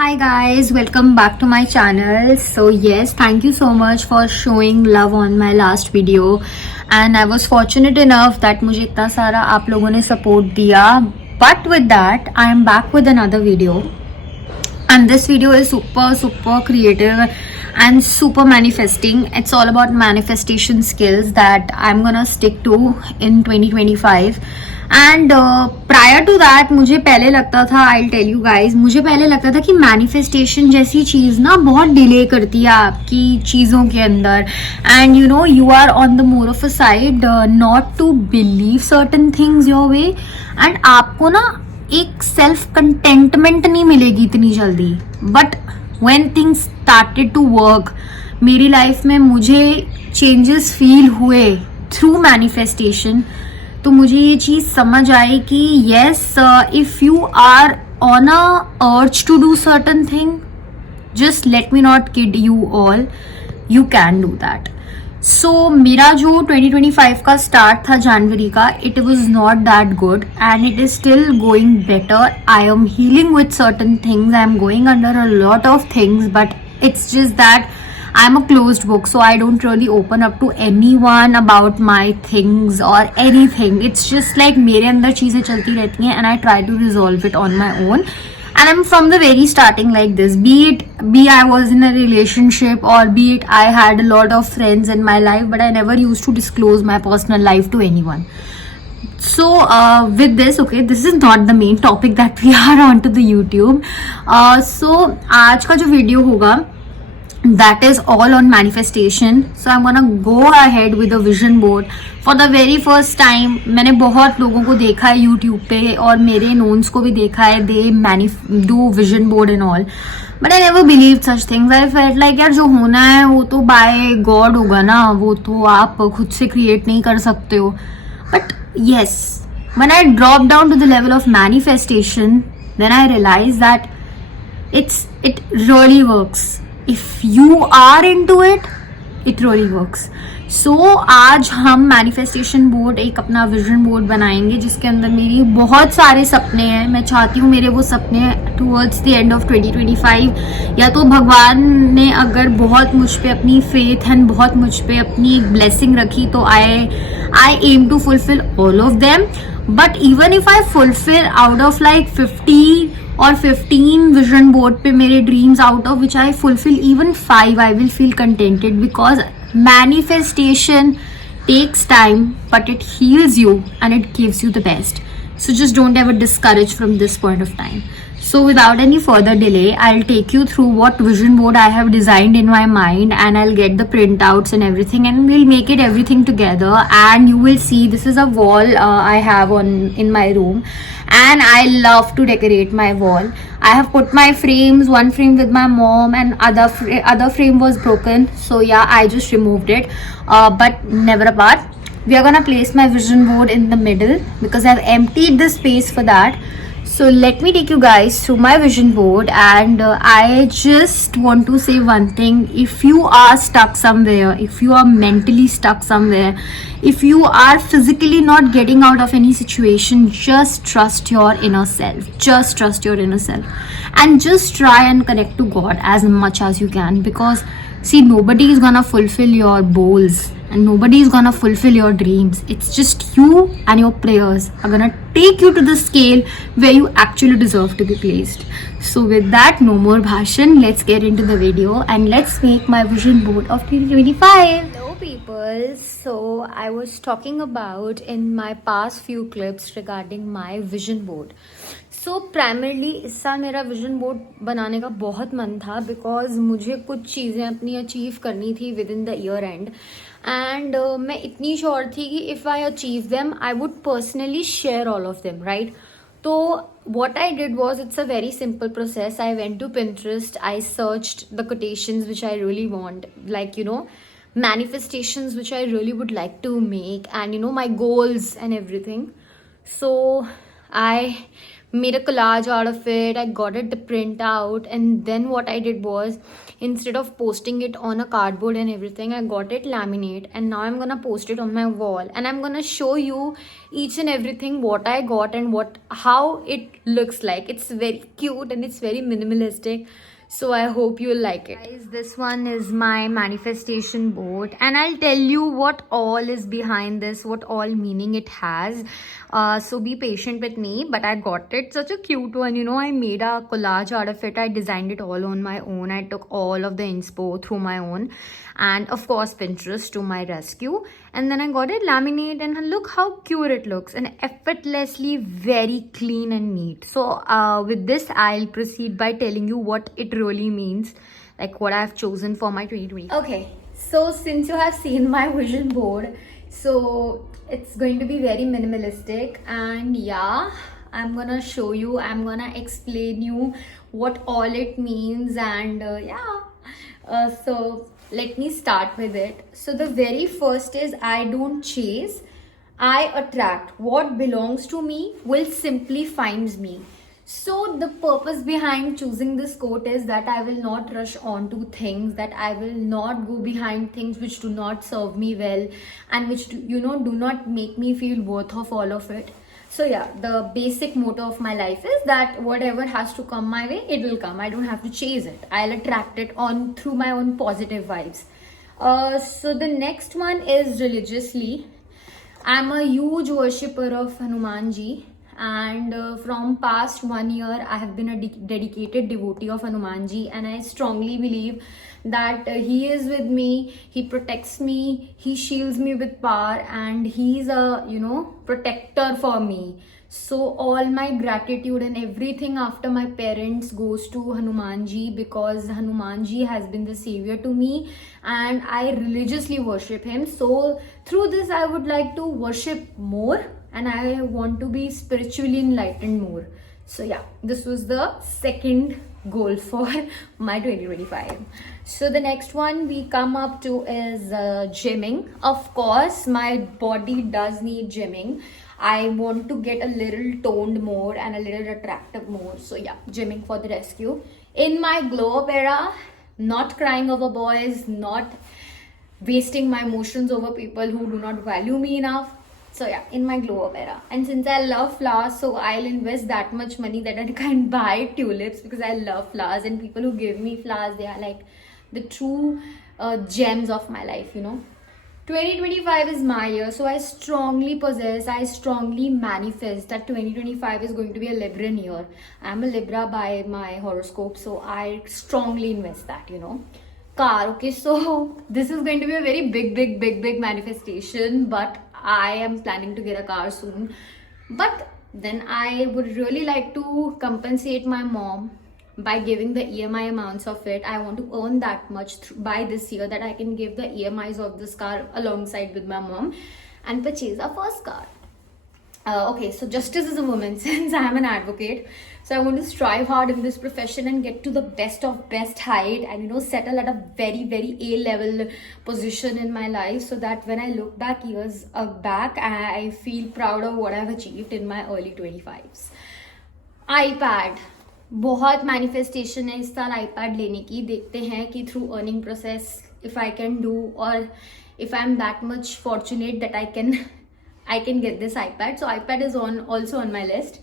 Hi guys, welcome back to my channel. So yes, thank you so much for showing love on my last video and I was fortunate enough that मुझे इतना सारा आप लोगों ने support दिया. But with that, I am back with another video and this video is super creative and super manifesting. It's all about manifestation skills that I'm gonna stick to in 2025. And prior to that मुझे पहले लगता था, I tell you guys, मुझे पहले लगता था कि manifestation जैसी चीज़ ना बहुत डिले करती है आपकी चीज़ों के अंदर. And you know you are on the more of a side not to believe certain things your way. And आपको ना एक सेल्फ कंटेंटमेंट नहीं मिलेगी इतनी जल्दी. But when things started to work, मेरी लाइफ में मुझे चेंजेस फील हुए थ्रू मैनिफेस्टेशन. तो मुझे ये चीज समझ आई कि yes, if you are on a urge to do certain thing, just let me not kid you all, you can do that. So मेरा जो 2025 का स्टार्ट था जनवरी का, it was not that good and it is still going better. I am healing with certain things, I am going under a lot of things, but it's just that I'm a closed book, so I don't really open up to anyone about my things or anything. It's just like मेरे अंदर चीजें चलती रहती हैं and I try to resolve it on my own. And I'm from the very starting like this. Be I was in a relationship or be it I had a lot of friends in my life, but I never used to disclose my personal life to anyone. So with this, okay, this is not the main topic that we are on to the YouTube. So आज का जो video होगा, that is all on manifestation. So I'm gonna go ahead with a vision board. For the very first time, मैंने बहुत लोगों को देखा है YouTube पे और मेरे नोन्स को भी देखा है, they do vision board and all. But I never believed such things. I felt like यार जो होना है वो तो by God होगा ना, वो तो आप खुद से create नहीं कर सकते हो. But yes, when I dropped down to the level of manifestation, then I realized that it really works. If you are into it, it really works. So आज हम मैनिफेस्टेशन बोर्ड, एक अपना विजन बोर्ड बनाएंगे जिसके अंदर मेरी बहुत सारे सपने हैं. मैं चाहती हूँ मेरे वो सपने टूवर्ड्स द एंड ऑफ 2025, या तो भगवान ने अगर बहुत मुझ पे अपनी फेथ एंड बहुत मुझ पे अपनी एक ब्लेसिंग रखी तो I am to fulfil all of them. But even if I fulfil out of like 50 or 15 vision board पे मेरे dreams, out of which I fulfill even 5, I will feel contented, because manifestation takes time but it heals you and it gives you the best. So just don't ever discourage from this point of time. So without any further delay, I'll take you through what vision board I have designed in my mind, and I'll get the printouts and everything, and we'll make it everything together. And you will see this is a wall I have in my room, and I love to decorate my wall. I have put my frames, one frame with my mom and other frame was broken, so yeah, I just removed it. But never apart. We are gonna place my vision board in the middle because I've emptied the space for that. So let me take you guys through my vision board, and I just want to say one thing. If you are stuck somewhere, if you are mentally stuck somewhere, if you are physically not getting out of any situation, just trust your inner self. Just trust your inner self and just try and connect to God as much as you can, because see, nobody is gonna fulfill your goals and nobody is gonna fulfill your dreams. It's just you and your prayers are gonna take you to the scale where you actually deserve to be placed. So with that, no more bhashan, let's get into the video and let's make my vision board of 2025. Hello people, so I was talking about in my past few clips regarding my vision board. So primarily इस साल मेरा vision board बनाने का बहुत मन था, because मुझे कुछ चीज़ें अपनी अचीव करनी थी with in the year and. And मैं इतनी श्योर थी कि if I achieve them I would personally share all of them, right. तो what I did was, it's a very simple process. I went to Pinterest, I searched the quotations which I really want, like, you know, manifestations which I really would like to make, and, you know, my goals and everything. So I made a collage out of it. I got it the print out, and then what I did was, instead of posting it on a cardboard and everything, I got it laminate, and now I'm gonna post it on my wall, and I'm gonna show you each and everything what I got and what how it looks like. It's very cute and it's very minimalistic, so I hope you'll like it. Guys, this one is my manifestation board, and I'll tell you what all is behind this, what all meaning it has. So be patient with me, but I got it. Such a cute one, you know. I made a collage out of it. I designed it all on my own. I took all of the inspo through my own, and of course Pinterest to my rescue. And then I got it laminate, and look how cute it looks, and effortlessly very clean and neat. So with this, I'll proceed by telling you what it really means, like what I've chosen for my 2020. Okay, so since you have seen my vision board, so it's going to be very minimalistic, and yeah, I'm gonna show you, I'm gonna explain you what all it means, and so let me start with it. So the very first is, I don't chase, I attract. What belongs to me will simply finds me. So the purpose behind choosing this quote is that I will not rush onto things, that I will not go behind things which do not serve me well, and which do not make me feel worth of all of it. So yeah, the basic motto of my life is that whatever has to come my way, it will come. I don't have to chase it. I'll attract it on through my own positive vibes. So the next one is religiously. I'm a huge worshipper of Hanumanji, and from past 1 year I have been a dedicated devotee of Hanumanji, and I strongly believe that he is with me, he protects me, he shields me with power, and he's a protector for me. So all my gratitude and everything after my parents goes to Hanumanji, because Hanumanji has been the savior to me, and I religiously worship him. So through this I would like to worship more, and I want to be spiritually enlightened more. So yeah, this was the second goal for my 2025. So the next one we come up to is gymming. Of course my body does need gymming. I want to get a little toned more and a little attractive more. So yeah, gymming for the rescue. In my glow up era, not crying over boys, not wasting my emotions over people who do not value me enough. So yeah, in my glow up era. And since I love flowers, so I'll invest that much money that I can buy tulips, because I love flowers, and people who give me flowers, they are like the true gems of my life, 2025 is my year, so I strongly manifest that 2025 is going to be a Libran year. I'm a Libra by my horoscope, so I strongly invest that, Car, okay, so this is going to be a very big manifestation, but I am planning to get a car soon. But then I would really like to compensate my mom by giving the EMI amounts of it. I want to earn that much by this year, that I can give the EMIs of this car alongside with my mom and purchase our first car. Okay, so justice is a woman. Since I am an advocate, so I want to strive hard in this profession and get to the best of best height, and settle at a very A level position in my life, so that when I look back years back, I feel proud of what I've achieved in my early 25s. iPad, बहुत manifestation है इस साल iPad लेने की. देखते हैं कि through earning process if I can do, और if I am that much fortunate that I can get this iPad. So iPad is also on my list.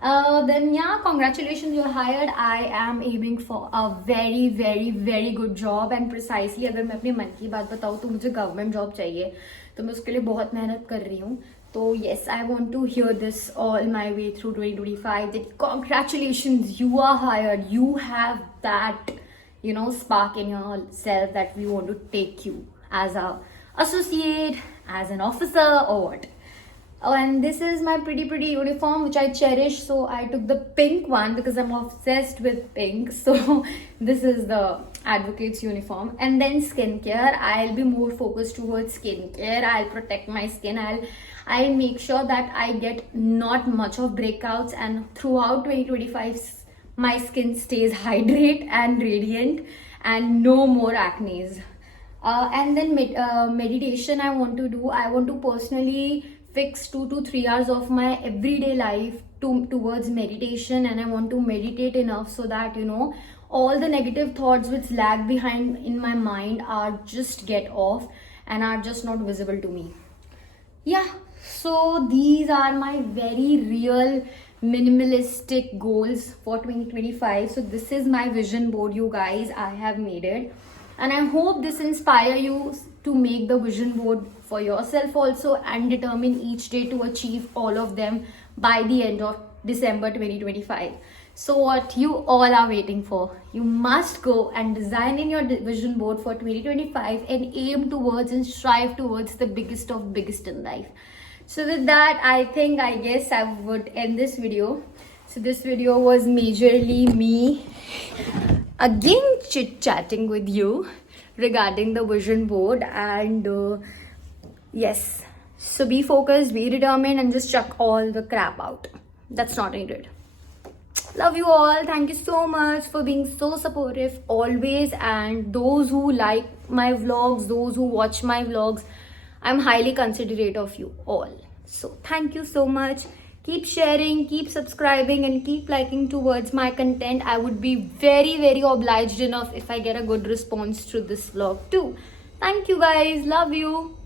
Then yeah, congratulations, you're hired. I am aiming for a very good job, and precisely अगर मैं अपने मन की बात बताऊँ तो मुझे government job चाहिए, तो मैं उसके लिए बहुत मेहनत कर रही हूँ. तो yes, I want to hear this all my way through 2025, that congratulations, you are hired. You have that spark in yourself that we want to take you as a associate, as an officer, or what. Oh, and this is my pretty uniform, which I cherish. So I took the pink one because I'm obsessed with pink. So this is the advocate's uniform. And then skincare, I'll be more focused towards skincare. I'll protect my skin. I'll make sure that I get not much of breakouts, and throughout 2025 my skin stays hydrated and radiant, and no more acnes. And then meditation I want to do. I want to personally fix 2 to 3 hours of my everyday life towards meditation, and I want to meditate enough so that all the negative thoughts which lag behind in my mind are just get off and are just not visible to me. Yeah, so these are my very real minimalistic goals for 2025. So this is my vision board, you guys. I have made it, and I hope this inspire you to make the vision board for yourself also and determine each day to achieve all of them by the end of December 2025. So what you all are waiting for? You must go and design in your vision board for 2025 and aim towards and strive towards the biggest of biggest in life. So with that, I guess I would end this video. So this video was majorly me again chit-chatting with you regarding the vision board, and yes, so be focused, be determined, and just chuck all the crap out that's not needed. Love you all. Thank you so much for being so supportive always, and those who like my vlogs, those who watch my vlogs, I'm highly considerate of you all. So thank you so much. Keep sharing, keep subscribing, and keep liking towards my content. I would be very, very obliged enough if I get a good response to this vlog too. Thank you guys. Love you.